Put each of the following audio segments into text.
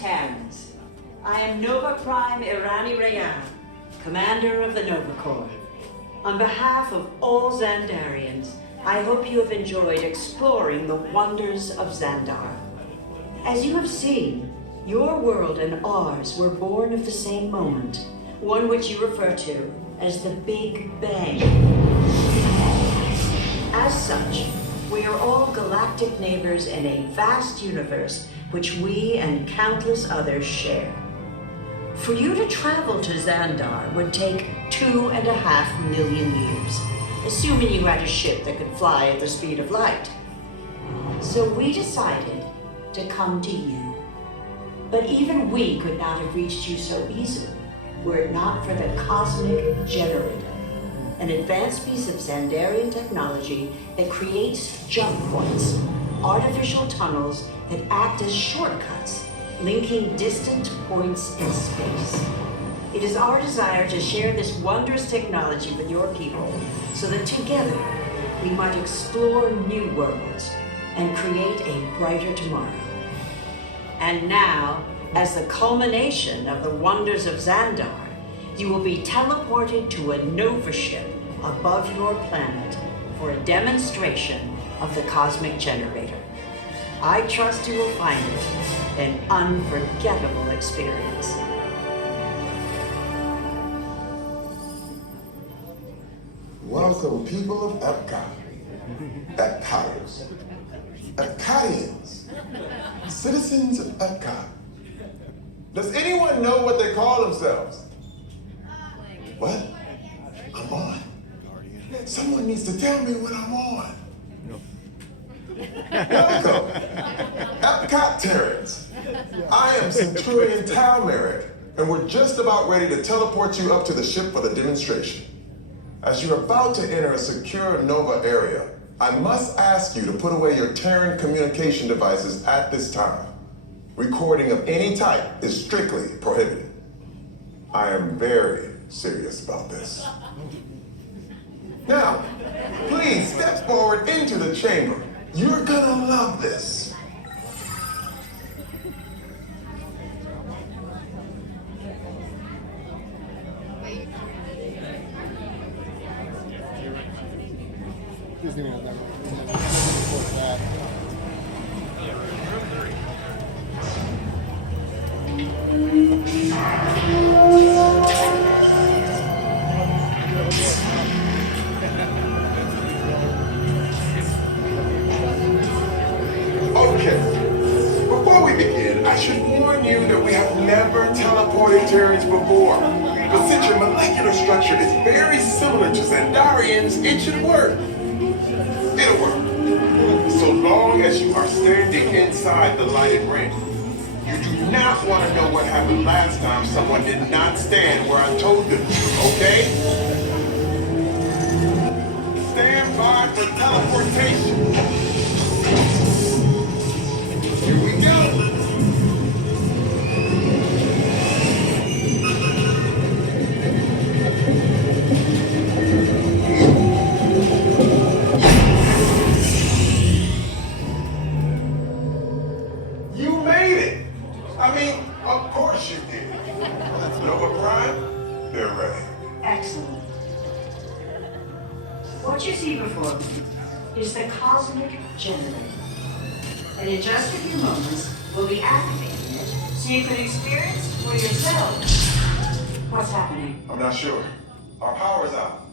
Terrans. I am Nova Prime Irani Rayan, Commander of the Nova Corps. On behalf of all Xandarians, I hope you have enjoyed exploring the wonders of Xandar. As you have seen, your world and ours were born of the same moment, one which you refer to as the Big Bang. As such, we are all galactic neighbors in a vast universe which we and countless others share. For you to travel to Xandar would take 2.5 million years, assuming you had a ship that could fly at the speed of light. So we decided to come to you. But even we could not have reached you so easily were it not for the Cosmic Generator, an advanced piece of Xandarian technology that creates jump points, artificial tunnels that act as shortcuts, linking distant points in space. It is our desire to share this wondrous technology with your people so that together we might explore new worlds and create a brighter tomorrow. And now, as the culmination of the wonders of Xandar, you will be teleported to a Nova ship above your planet for a demonstration of the Cosmic Generator. I trust you will find it an unforgettable experience. Welcome, people of Epcot. Epcoters. Epcotians. Citizens of Epcot. Does anyone know what they call themselves? What? I'm on. Someone needs to tell me what I'm on. Welcome, Epcot Terrans. I am Centurion Talmeric, and we're just about ready to teleport you up to the ship for the demonstration. As you're about to enter a secure Nova area, I must ask you to put away your Terran communication devices at this time. Recording of any type is strictly prohibited. I am very serious about this. Now, please step forward into the chamber. You're gonna love this. Terrans before, but since your molecular structure is very similar to Xandarians, it should work. It'll work. So long as you are standing inside the lighted ring. You do not want to know what happened last time someone did not stand where I told them to, okay? Stand by for teleportation. Here we go. Excellent. What you see before me is the Cosmic Generator. And in just a few moments, we'll be activating it so you can experience for yourself what's happening. I'm not sure. Our power's out.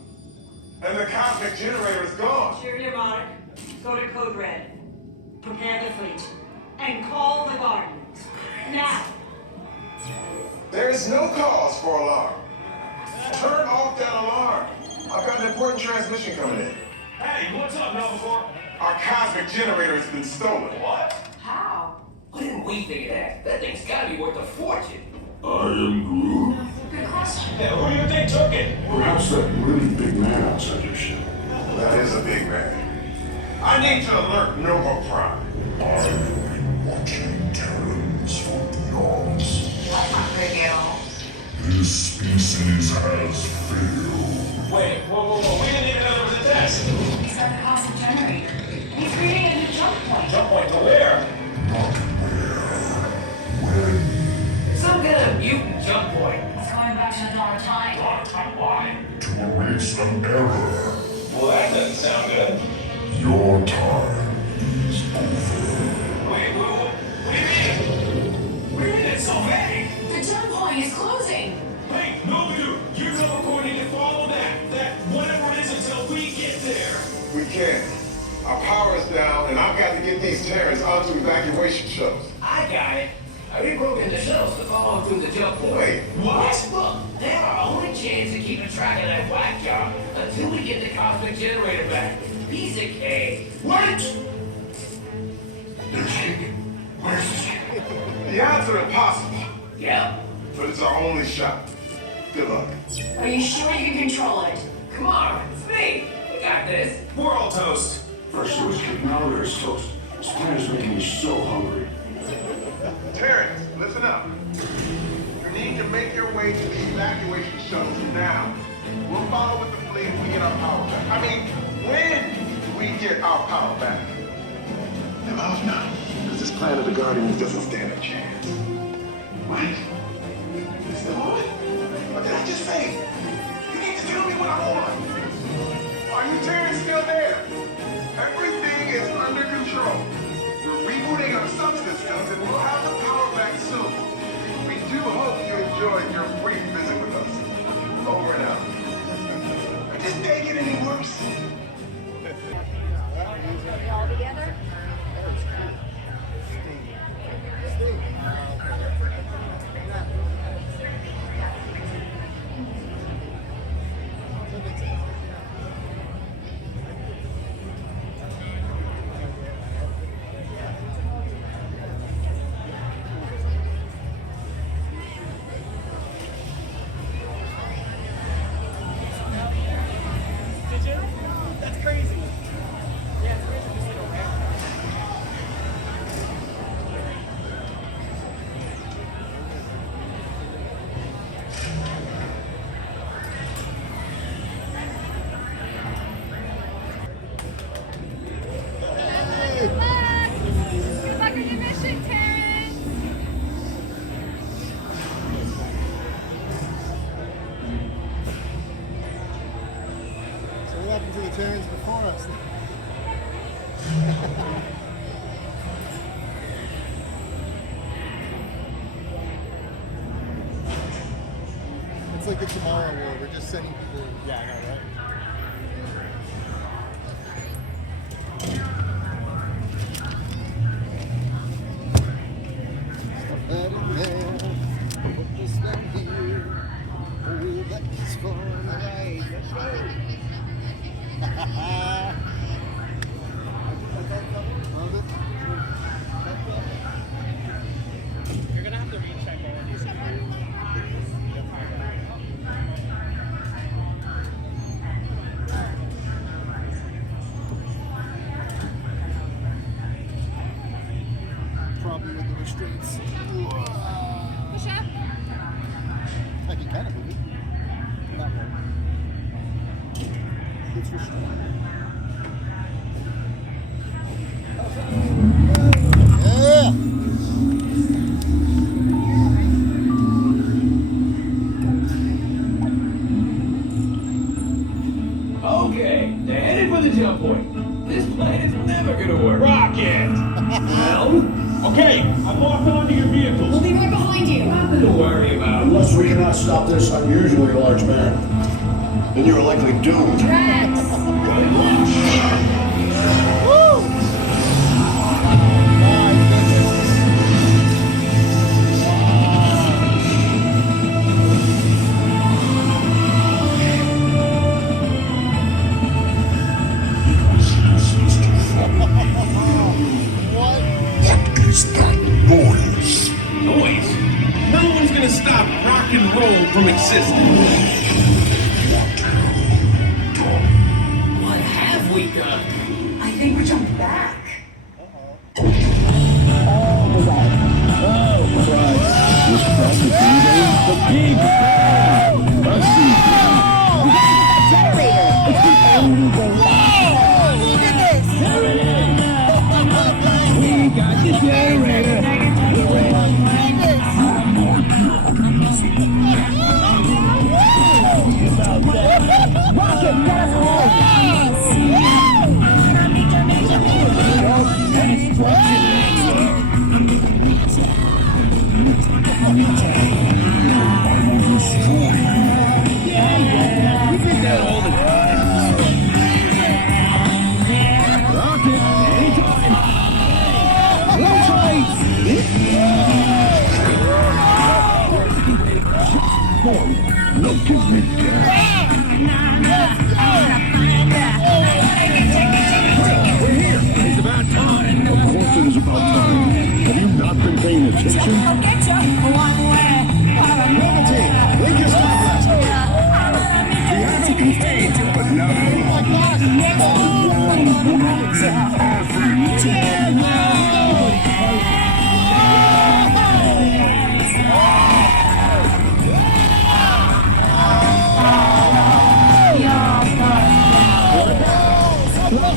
And the Cosmic Generator is gone. Cheerio, Monarch. Go to Code Red. Prepare the fleet. And call the Guardians. Now! There is no cause for alarm. Turn off that alarm. I've got an important transmission coming in. Hey, what's up, Nova Corps? Our Cosmic Generator has been stolen. What? How? What didn't we think of that? That thing's gotta be worth a fortune. I am Groot. Good question. Yeah, who do you think took it? Perhaps that really big man outside your ship. That is a big man. I need to alert Nova Prime. I will be watching Terrans for beyonds. That's not very at all. This species has failed. Wait, whoa. We didn't even know there was a test. He's got the Cosmic Generator. He's creating a new jump point. Jump point to where? Not where, when. mutant jump point. It's going back to the dawn of time. Why? To erase an error. Well, that doesn't sound good. Your time is over. Wait, what do you mean? What do you mean it's so vague? The jump point is closing. Hey, no, you're teleporting and follow that whatever it is until we get there. We can't. Our power is down, and I've got to get these Terrans onto evacuation shuttles. I got it. I reprogrammed the shuttles to follow through the jump point. Wait, what? Look, they're our only chance of keeping track of that whack job until we get the cosmic generator back. Piece of cake. Wait! There's Higgin. Where's this kid? The odds are impossible, Yep. but it's our only shot. Good luck. Are you sure you can control it? Come on, it's me. We got this. We're all toast. First it was cake, now there's toast. This plan is making me so hungry. Terrence, listen up. You need to make your way to the evacuation shuttles now. We'll follow with the fleet when we get our power back. I mean, when we get our power back. I'm out now. Because this plan of the Guardians doesn't stand a chance. Wait. Still on? What did I just say? You need to tell me what I want. Are you Terrence still there? Everything is under control. We're rebooting our subsystems and we'll have the power back soon. We do hope you enjoyed your brief visit with us. Over and out. Could this day get any worse? All together? That's crazy. Yeah, it's crazy just like around. Good luck on your mission, Terrence! So what happened to the Terrans before us? It's like the Tomorrow War. We're just sending people. Yeah, I know, right? You're gonna have to recheck all of these. Probably with the restraints. Push up. I can kind of move it. Not really. It's restrained. Yeah! Okay, they're headed for the jump point. This plan is never gonna work. Rocket! Well, Okay, I'm locked onto your vehicles. We'll be right behind you. nothing to worry about. Unless we cannot stop this unusually large man, then you're likely doomed. Rex! What is that noise? Noise. No one's gonna stop rock and roll from existing. What have we done? I think we jumped back. We got the generator. transform. Now give me that. We're here. It's about time. Of course it is about time. Have you not been paying attention? Levity, link your stop We haven't contained, but now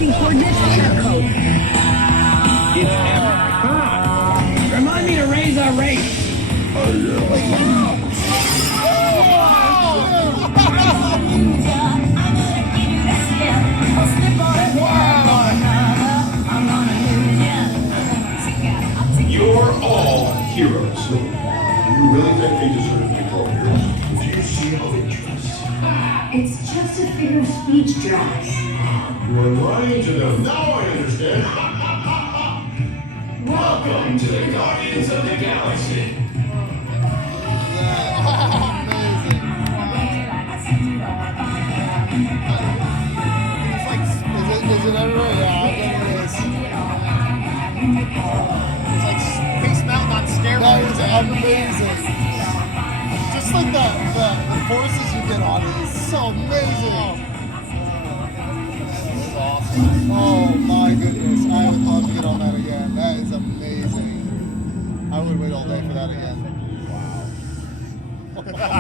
looking for discount code. It's Epcot. Remind me to raise our rates. you're all heroes. Do you really think they deserve to be called heroes? Do you see how they dress? It's just a figure of speech, Drax. You're lying to them. Now I understand. Welcome to the Guardians of the Galaxy. Is it everywhere? Yeah, I think it is. It's like Space Mountain on steroids. That is amazing. Just like the forces you get on it is so amazing. This is awesome. Oh my goodness. I would love to get on that again. That is amazing. I would wait all day for that again. Wow.